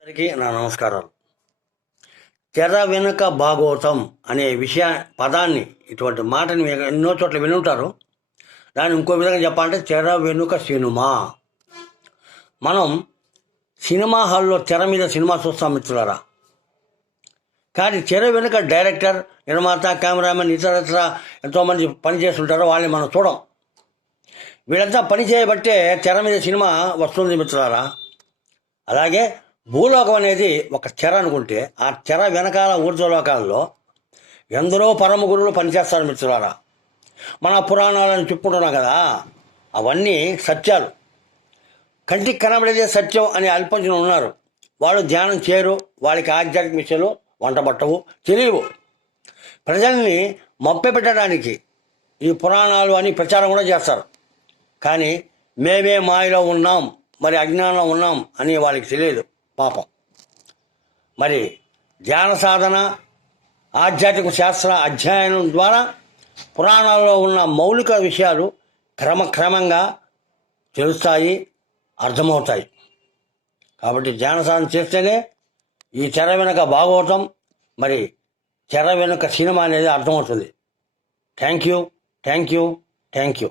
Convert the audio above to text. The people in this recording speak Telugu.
అందరికీ నా నమస్కారాలు. తెర వెనుక భాగవతం అనే విషయ పదాన్ని ఇటువంటి మాటని మీరు ఎన్నో చోట్ల వినుంటారు. దాన్ని ఇంకో విధంగా చెప్పాలంటే తెర వెనుక సినిమా. మనం సినిమా హాల్లో తెర మీద సినిమా చూస్తాం మిత్రులారా. కానీ తెర వెనుక డైరెక్టర్ నిర్మాత కెమెరామెన్ ఇతరత్ర ఎంతోమంది పని చేస్తుంటారో వాళ్ళని మనం చూడం. వీళ్ళంతా పని చేయబట్టే తెర మీద సినిమా వస్తుంది మిత్రులారా. అలాగే భూలోకం అనేది ఒక తెర అనుకుంటే ఆ తెర వెనకాల ఊర్ధ్వలోకాల్లో ఎందరో పరమ గురువులు పనిచేస్తారు మిత్రులారా మన పురాణాలను చెప్పుకుంటున్నాం కదా అవన్నీ సత్యాలు. కంటికి కనబడేదే సత్యం అనే అల్పంజనం ఉన్నారు. వాళ్ళు ధ్యానం చేయరు వాళ్ళకి ఆధ్యాత్మిక విషయాలు వంట పట్టవు తెలియవు. ప్రజల్ని మభ్యపెట్టడానికి ఈ పురాణాలు అని ప్రచారం కూడా చేస్తారు. కానీ మేమే మాయలో ఉన్నాం మరి అజ్ఞానంలో ఉన్నాం అని వాళ్ళకి తెలియదు. పాపం. మరి ధ్యాన సాధన ఆధ్యాత్మిక శాస్త్ర అధ్యయనం ద్వారా పురాణాల్లో ఉన్న మౌలిక విషయాలు క్రమక్రమంగా తెలుస్తాయి అర్థమవుతాయి. కాబట్టి ధ్యాన సాధన చేస్తేనే ఈ తెర వెనుక భాగవతం మరి తెర వెనుక సినిమా అనేది అర్థమవుతుంది. Thank you thank you thank you.